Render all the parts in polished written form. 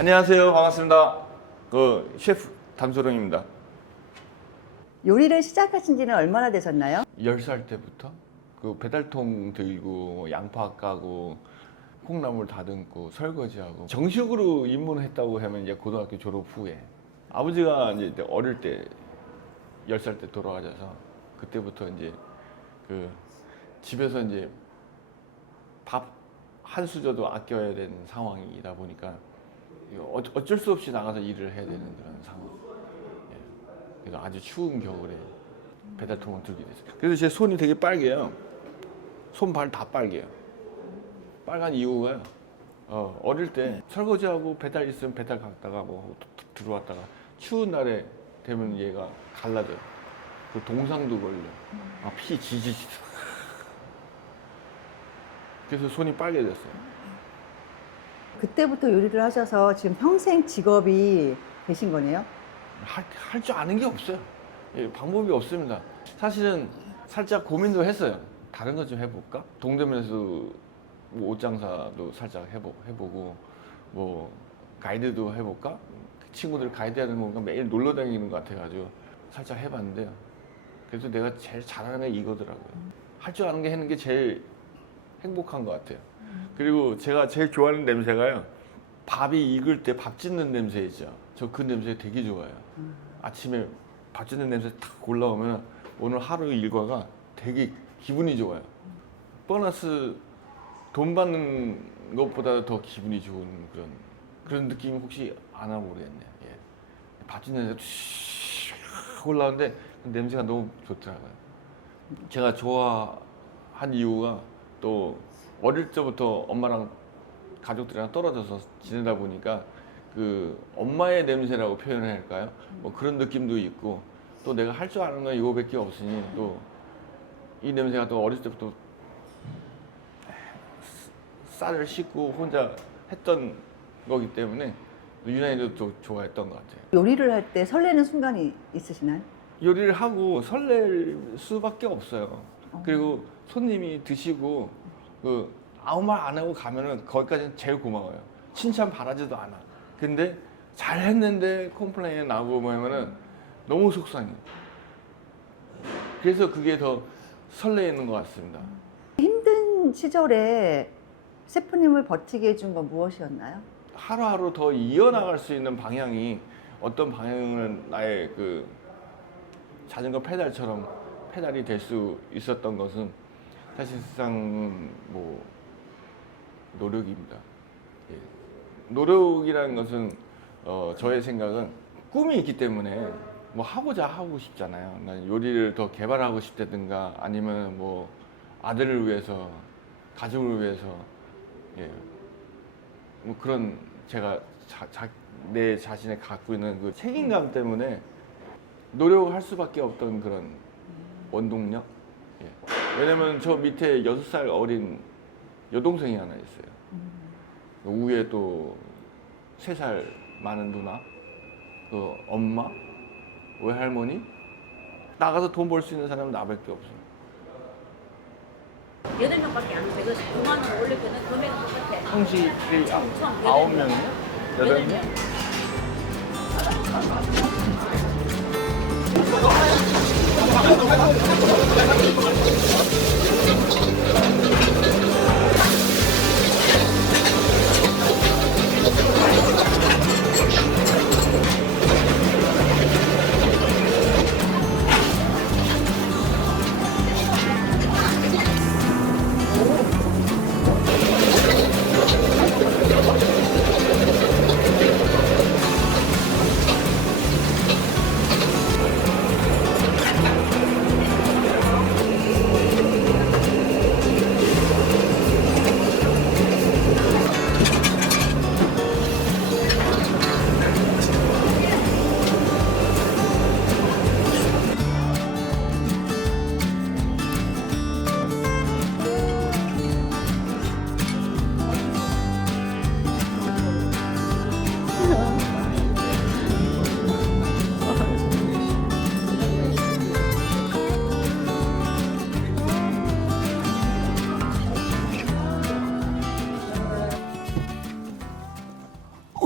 안녕하세요. 반갑습니다. 셰프 담소령입니다. 요리를 시작하신 지는 얼마나 되셨나요? 10살 때부터 배달통 들고 양파 까고 콩나물 다듬고 설거지하고 정식으로 입문했다고 하면 이제 고등학교 졸업 후에 아버지가 이제 어릴 때 10살 때 돌아가셔서 그때부터 이제 집에서 이제 밥 한 수저도 아껴야 되는 상황이다 보니까 어쩔 수 없이 나가서 일을 해야 되는 그런 상황. 그래서 아주 추운 겨울에 배달통을 들게 됐어요. 그래서 제 손이 되게 빨개요. 손발 다 빨개요. 빨간 이유가 어릴 때 설거지하고 배달 있으면 배달 갔다가 들어왔다가 추운 날에 되면 얘가 갈라져요. 그 동상도 걸려. 피 지지지. 그래서 손이 빨개졌어요. 그때부터 요리를 하셔서 지금 평생 직업이 되신 거네요? 할 줄 아는 게 없어요. 방법이 없습니다. 사실은 살짝 고민도 했어요. 다른 거 좀 해볼까? 동대문에서 옷장사도 살짝 해보고 가이드도 해볼까? 친구들 가이드하는 건가 매일 놀러 다니는 것 같아가지고 살짝 해봤는데요. 그래서 내가 제일 잘하는 게 이거더라고요. 할 줄 아는 게 하는 게 제일 행복한 것 같아요. 그리고 제가 제일 좋아하는 냄새가요. 밥이 익을 때 밥 짓는 냄새 있죠. 저 그 냄새 되게 좋아해요. 아침에 밥 짓는 냄새 탁 올라오면 오늘 하루 일과가 되게 기분이 좋아요. 보너스 돈 받는 것보다 더 기분이 좋은 그런 느낌이 혹시 아나 모르겠네요. 밥 짓는 냄새 쫙 올라오는데 그 냄새가 너무 좋더라고요. 제가 좋아한 이유가 또 어릴 때부터 엄마랑 가족들이랑 떨어져서 지내다 보니까 엄마의 냄새라고 표현을 할까요? 그런 느낌도 있고 또 내가 할 줄 아는 건 이거밖에 없으니 또 이 냄새가 또 어릴 때부터 쌀을 씻고 혼자 했던 거기 때문에 유난히도 또 좋아했던 것 같아요. 요리를 할 때 설레는 순간이 있으시나요? 요리를 하고 설렐 수밖에 없어요. 그리고 손님이 드시고 아무 말 안 하고 가면은 거기까지는 제일 고마워요. 칭찬 바라지도 않아. 근데 잘했는데 컴플레인 나오고 하면은 너무 속상해. 그래서 그게 더 설레는 것 같습니다. 힘든 시절에 셰프님을 버티게 해준 건 무엇이었나요? 하루하루 더 이어나갈 수 있는 방향이 어떤 방향은 나의 자전거 페달처럼 페달이 될 수 있었던 것은 사실상 노력입니다. 노력이라는 것은 저의 생각은 꿈이 있기 때문에 하고자 하고 싶잖아요. 난 요리를 더 개발하고 싶다든가 아니면 아들을 위해서 가족을 위해서 그런 제가 내 자신에 갖고 있는 그 책임감 때문에 노력할 수밖에 없던 그런 원동력. 왜냐면 저 밑에 6살 어린 여동생이 하나 있어요. 위에 또 3살 많은 누나, 엄마, 외할머니. 나가서 돈 벌 수 있는 사람은 나밖에 없어요. 8명밖에 안 돼. 그래서 9만 원 올릴 때는 금액은 똑같아. 형식이 9명이요? 8명?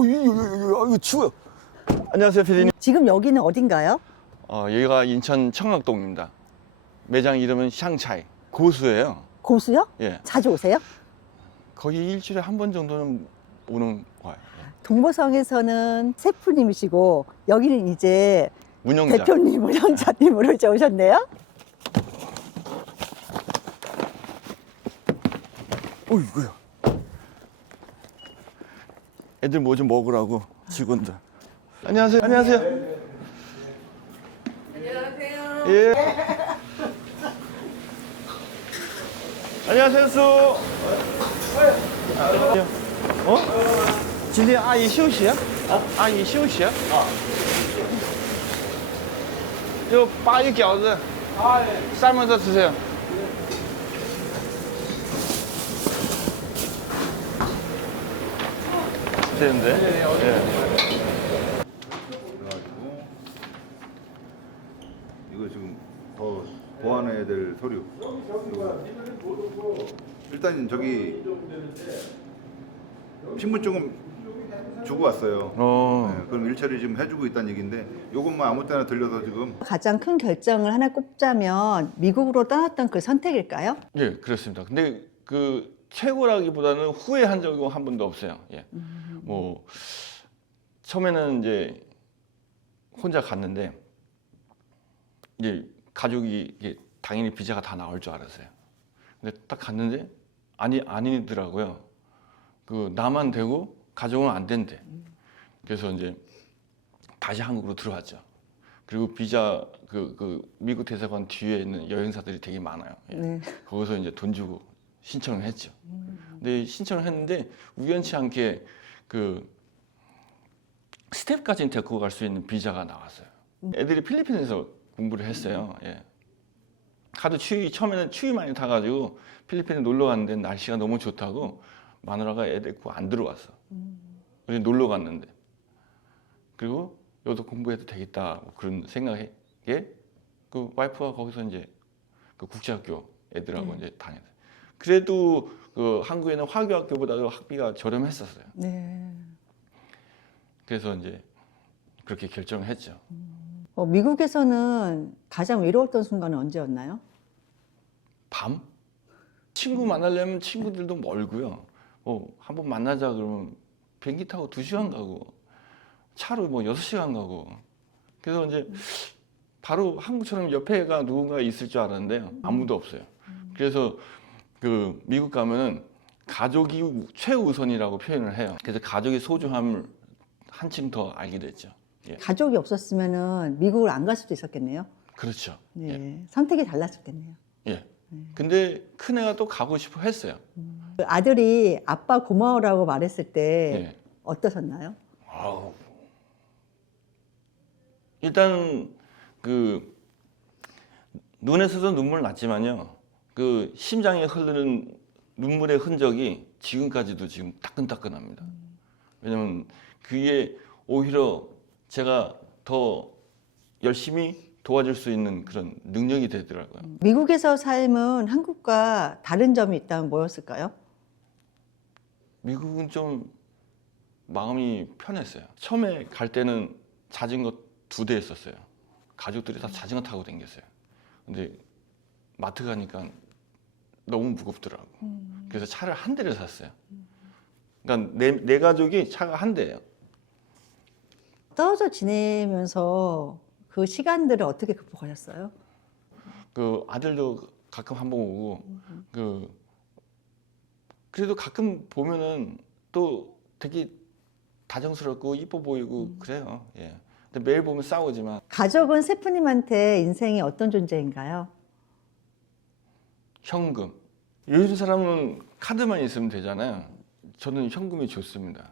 이거 추워요. 안녕하세요, 피디님. 지금 여기는 어딘가요? 여기가 인천 청락동입니다. 매장 이름은 샹차이. 고수예요. 고수요? 예. 자주 오세요? 거의 일주일에 한 번 정도는 오는 거예요. 동보성에서는 셰프님이시고 여기는 이제 운영자. 대표님, 운영자님으로 이제 오셨네요. 어이구야. 애들 뭐 좀 먹으라고 직원들. 안녕하세요. 안녕하세요. 안녕하세요. 예. 안녕하세요, 수. 어? 今天阿姨休息啊？阿姨休息啊？就8个饺子，3번더 드세요. 되는데? 예. 그래가지고 이거 지금 더 보완해야 될 서류. 일단 저기 신분증은 주고 왔어요. 네, 그럼 일처리 지금 해주고 있다는 얘기인데 요것만 아무 때나 들려서 지금 가장 큰 결정을 하나 꼽자면 미국으로 떠났던 그 선택일까요? 예, 그렇습니다. 근데 그 최고라기보다는 후회한 적은 한 번도 없어요. 예. 뭐 처음에는 이제 혼자 갔는데 이제 가족이 이게 당연히 비자가 다 나올 줄 알았어요. 근데 딱 갔는데 아니더라고요. 그 나만 되고 가족은 안 된대. 그래서 이제 다시 한국으로 들어왔죠. 그리고 비자 그 미국 대사관 뒤에 있는 여행사들이 되게 많아요. 예. 네. 거기서 이제 돈 주고 신청을 했죠. 근데 신청을 했는데 우연치 않게 그 스텝까지 데리고 갈 수 있는 비자가 나왔어요. 애들이 필리핀에서 공부를 했어요. 예. 하도 처음에는 추위 많이 타가지고 필리핀에 놀러 갔는데 날씨가 너무 좋다고 마누라가 애 데리고 안 들어왔어. 우리 놀러 갔는데. 그리고 여기서 공부해도 되겠다 뭐 그런 생각에 그 와이프가 거기서 이제 그 국제학교 애들하고 이제 다녔어요. 그래도 그 한국에는 화교학교보다도 학비가 저렴했었어요. 네. 그래서 이제 그렇게 결정을 했죠. 미국에서는 가장 외로웠던 순간은 언제였나요? 밤? 친구 만나려면 친구들도 멀고요. 한번 만나자 그러면 비행기 타고 2시간 가고 차로 뭐 6시간 가고. 그래서 이제 바로 한국처럼 옆에가 누군가 있을 줄 알았는데 아무도 없어요. 그래서 그 미국 가면은 가족이 최우선이라고 표현을 해요. 그래서 가족의 소중함을 한층 더 알게 됐죠. 예. 가족이 없었으면은 미국을 안 갈 수도 있었겠네요. 그렇죠. 네. 예. 선택이 달랐었겠네요. 예. 근데 큰애가 또 가고 싶어 했어요. 그 아들이 아빠 고마워라고 말했을 때 예. 어떠셨나요? 아우. 일단 그 눈에서도 눈물 났지만요. 그 심장에 흐르는 눈물의 흔적이 지금까지도 지금 따끈따끈합니다. 왜냐면 그게 오히려 제가 더 열심히 도와줄 수 있는 그런 능력이 되더라고요. 미국에서 삶은 한국과 다른 점이 있다면 뭐였을까요? 미국은 좀 마음이 편했어요. 처음에 갈 때는 자전거 2대 있었어요. 가족들이 다 자전거 타고 다녔어요. 근데 마트 가니까 너무 무겁더라고. 그래서 차를 한 대를 샀어요. 그러니까 내 가족이 차가 한 대예요. 떨어져 지내면서 그 시간들을 어떻게 극복하셨어요? 그 아들도 가끔 한번 오고 그래도 가끔 보면은 또 되게 다정스럽고 이뻐 보이고 그래요. 예. 근데 매일 보면 싸우지만 가족은 셰프님한테 인생의 어떤 존재인가요? 현금. 요즘 사람은 카드만 있으면 되잖아요. 저는 현금이 좋습니다.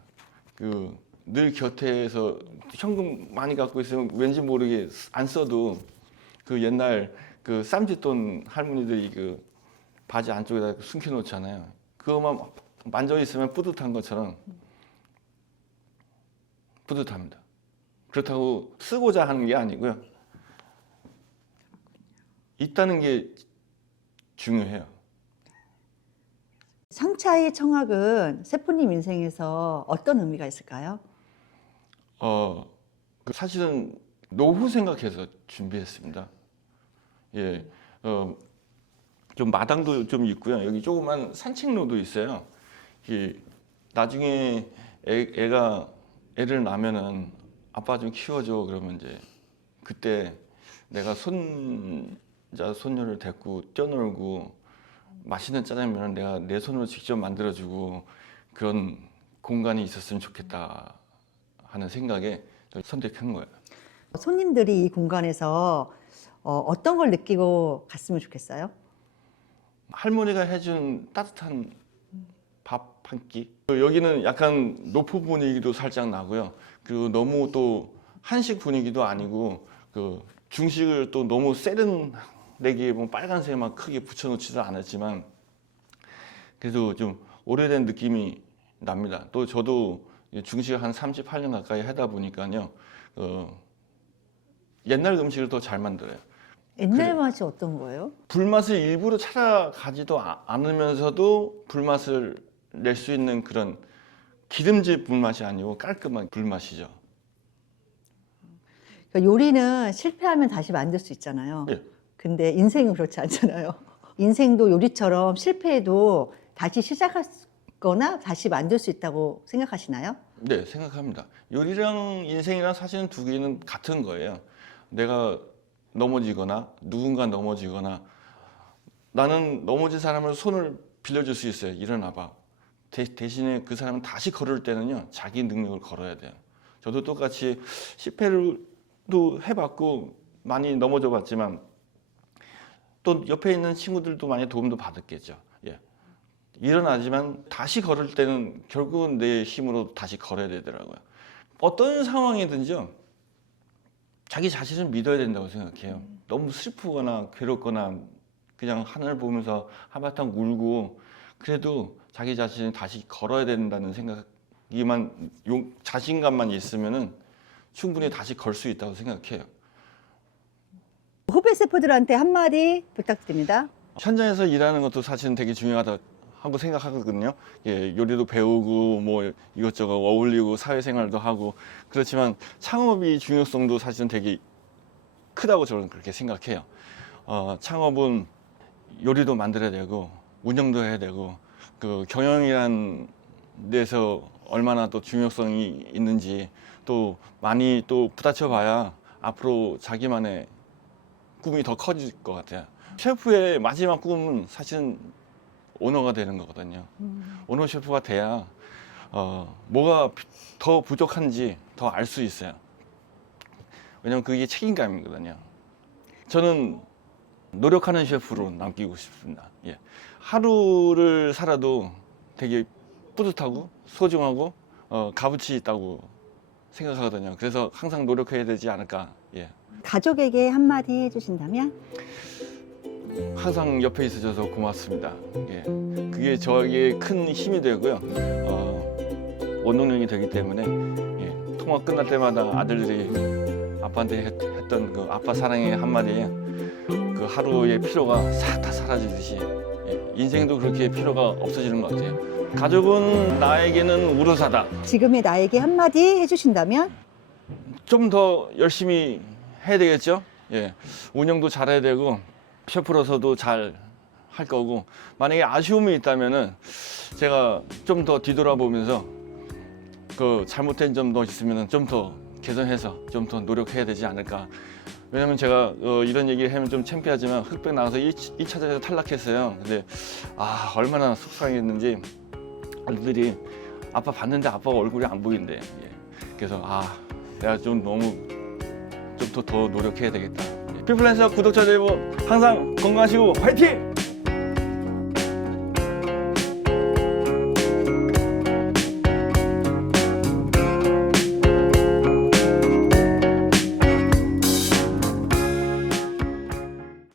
늘 곁에서 현금 많이 갖고 있으면 왠지 모르게 안 써도 그 옛날 그 쌈짓돈 할머니들이 그 바지 안쪽에다 숨겨 놓잖아요. 그거만 만져 있으면 뿌듯한 것처럼 뿌듯합니다. 그렇다고 쓰고자 하는 게 아니고요. 있다는 게 중요해요. 상차의 청학은 셰프님 인생에서 어떤 의미가 있을까요? 사실은 노후 생각해서 준비했습니다. 예, 좀 마당도 좀 있고요. 여기 조그만 산책로도 있어요. 나중에 애를 낳으면은 아빠 좀 키워줘 그러면 이제 그때 내가 손자 손녀를 데리고 뛰어놀고 맛있는 짜장면을 내가 내 손으로 직접 만들어주고 그런 공간이 있었으면 좋겠다 하는 생각에 선택한 거예요. 손님들이 이 공간에서 어떤 걸 느끼고 갔으면 좋겠어요? 할머니가 해준 따뜻한 밥 한 끼. 여기는 약간 노포 분위기도 살짝 나고요. 그리고 너무 또 한식 분위기도 아니고 그 중식을 또 너무 세련되게 뭐 빨간색 막 크게 붙여놓지도 않았지만 그래도 좀 오래된 느낌이 납니다. 또 저도 중식을 한 38년 가까이 하다 보니까요. 옛날 음식을 더 잘 만들어요. 옛날 맛이 어떤 거예요? 불맛을 일부러 찾아가지도 않으면서도 불맛을 낼 수 있는 그런 기름진 불맛이 아니고 깔끔한 불맛이죠. 그러니까 요리는 실패하면 다시 만들 수 있잖아요. 예. 근데 인생은 그렇지 않잖아요. 인생도 요리처럼 실패해도 다시 시작하거나 다시 만들 수 있다고 생각하시나요? 네, 생각합니다. 요리랑 인생이랑 사실은 두 개는 같은 거예요. 내가 넘어지거나 누군가 넘어지거나 나는 넘어진 사람을 손을 빌려줄 수 있어요. 일어나봐. 대신에 그 사람은 다시 걸을 때는요. 자기 능력을 걸어야 돼요. 저도 똑같이 실패도 해봤고 많이 넘어져 봤지만 또 옆에 있는 친구들도 많이 도움도 받았겠죠. 예. 일어나지만 다시 걸을 때는 결국은 내 힘으로 다시 걸어야 되더라고요. 어떤 상황이든지요. 자기 자신을 믿어야 된다고 생각해요. 너무 슬프거나 괴롭거나 그냥 하늘 보면서 한바탕 울고 그래도 자기 자신을 다시 걸어야 된다는 생각이만 자신감만 있으면은 충분히 다시 걸 수 있다고 생각해요. 후배 셰프들한테 한마디 부탁드립니다. 현장에서 일하는 것도 사실은 되게 중요하다 하고 생각하거든요. 예, 요리도 배우고 뭐 이것저것 어울리고 사회생활도 하고 그렇지만 창업의 중요성도 사실은 되게 크다고 저는 그렇게 생각해요. 창업은 요리도 만들어야 되고 운영도 해야 되고 그 경영이란 데서 얼마나 또 중요성이 있는지 또 많이 또 부딪혀 봐야 앞으로 자기만의 꿈이 더 커질 것 같아요. 셰프의 마지막 꿈은 사실은 오너가 되는 거거든요. 오너 셰프가 돼야 뭐가 더 부족한지 더 알 수 있어요. 왜냐면 그게 책임감이거든요. 저는 노력하는 셰프로 남기고 싶습니다. 예. 하루를 살아도 되게 뿌듯하고 소중하고 값어치 있다고 생각하거든요. 그래서 항상 노력해야 되지 않을까. 예. 가족에게 한마디 해주신다면? 항상 옆에 있어줘서 고맙습니다. 예. 그게 저에게 큰 힘이 되고요. 원동력이 되기 때문에 예. 통화 끝날 때마다 아들들이 아빠한테 했던 그 아빠 사랑의 한마디에 그 하루의 피로가 싹 다 사라지듯이 예. 인생도 그렇게 피로가 없어지는 것 같아요. 가족은 나에게는 우러사다. 지금의 나에게 한마디 해주신다면? 좀 더 열심히 해야 되겠죠. 예. 운영도 잘해야 되고 셰프로서도 잘 할 거고 만약에 아쉬움이 있다면은 제가 좀 더 뒤돌아보면서 그 잘못된 점도 있으면은 좀 더 개선해서 좀 더 노력해야 되지 않을까. 왜냐면 제가 이런 얘기를 하면 좀 창피하지만 흑백 나가서 2차전에서 탈락했어요. 근데 얼마나 속상했는지 아들들이 아빠 봤는데 아빠가 얼굴이 안 보인대. 예. 그래서 내가 좀 너무 좀 더 노력해야 되겠다. 피플랜서 구독자 여러분 항상 건강하시고 화이팅!